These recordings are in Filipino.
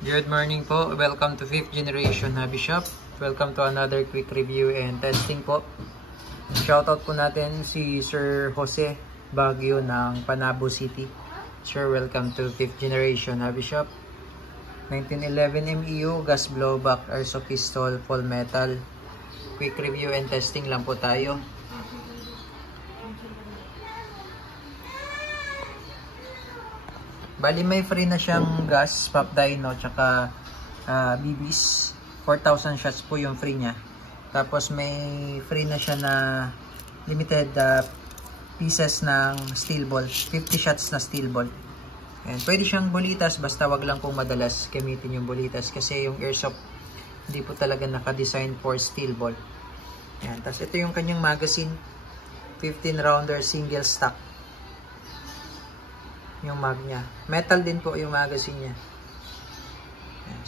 Good morning po. Welcome to 5th Generation Hobby Shop. Welcome to another quick review and testing po. Shoutout po natin si Sir Jose Baguio ng Panabo City. Sir, welcome to 5th Generation Hobby Shop. 1911 MEU, gas blowback, airsoft pistol, full metal. Quick review and testing lang po tayo. Bali may free na siyang gas, pop dyno, tsaka BBs. 4,000 shots po yung free niya. Tapos may free na siya na limited pieces ng steel ball. 50 shots na steel ball. And pwede siyang bulitas, basta wag lang pong madalas gamitin yung bulitas. Kasi yung airsoft, hindi po talaga naka-design for steel ball. Yan. Tapos ito yung kanyang magazine. 15 rounder single stock. Yung mag niya. Metal din po yung magazine niya.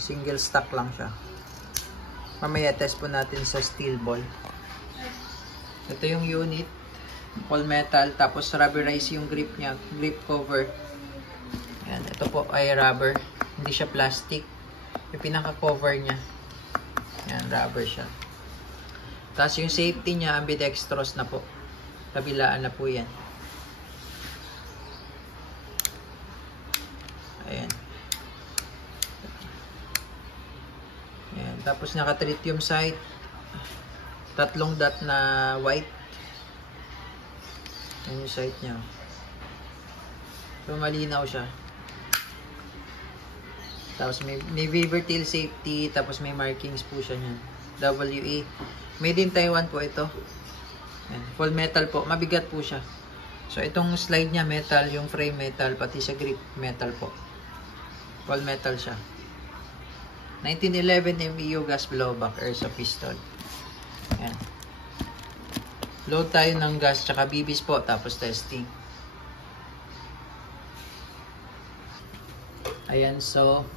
Single stock lang siya. Mamaya test po natin sa steel ball. Ito yung unit. All metal. Tapos rubberize yung grip niya. Grip cover. Ayan. Ito po ay rubber. Hindi siya plastic. Yung pinaka-cover niya. Ayan. Rubber siya. Tapos yung safety niya ambidextrous na po. Kabilaan na po yan. Ayan. Ayan. Tapos naka-tritium sight. Tatlong dot na white. Ayan yung sight niya. So malinaw siya. Tapos may beaver tail safety. Tapos may markings po siya niyan. WE. Made in Taiwan po ito. Ayan. Full metal po. Mabigat po siya. So itong slide niya metal. Yung frame metal. Pati sa grip metal po. Full metal siya. 1911 MEU gas blowback airsoft pistol. Ayan. Load tayo ng gas tsaka BBs po tapos testing. Ayan, so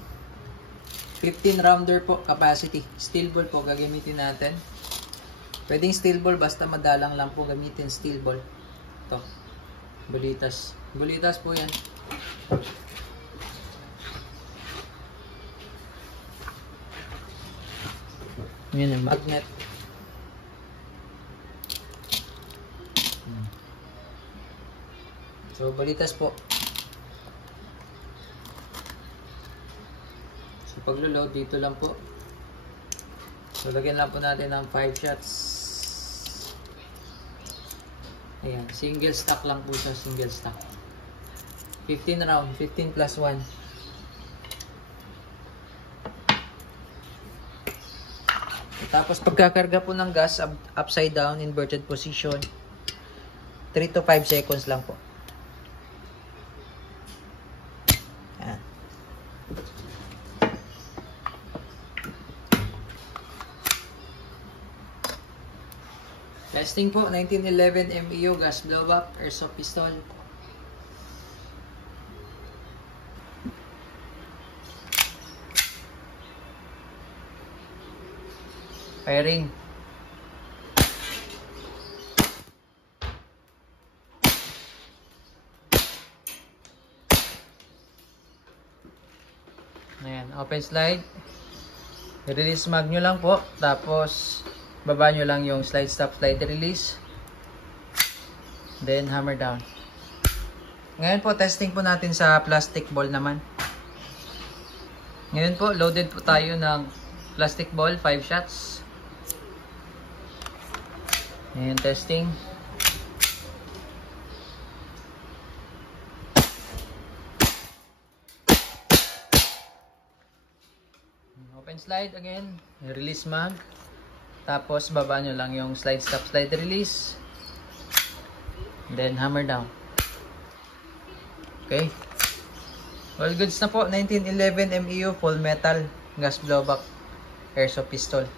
15 rounder po capacity. Steel ball po gagamitin natin. Pwedeng steel ball basta madalang lang po gamitin steel ball. Ito. Bulitas. Bulitas po yan. Yun yung magnet. So, balitas po. So, paglo-load dito lang po. So, lagyan lang po natin ng 5 shots. Ayan. Single stock lang po siya. Single stock. 15 round. 15 plus 1. Tapos pagkakarga po ng gas upside down, inverted position, 3 to 5 seconds lang po. Ayan. Testing po, 1911 MEU gas blowback airsoft pistol. Firing. Ayan, open slide. Release mag nyo lang po. Tapos, baba nyo lang yung slide stop slide release. Then, hammer down. Ngayon po, testing po natin sa plastic ball naman. Ngayon po, loaded po tayo ng plastic ball, 5 shots. Ayan, testing. Open slide again. Release mag. Tapos, baba nyo lang yung slide stop slide release. Then, hammer down. Okay. All goods na po. 1911 MEU full metal gas blowback airsoft pistol.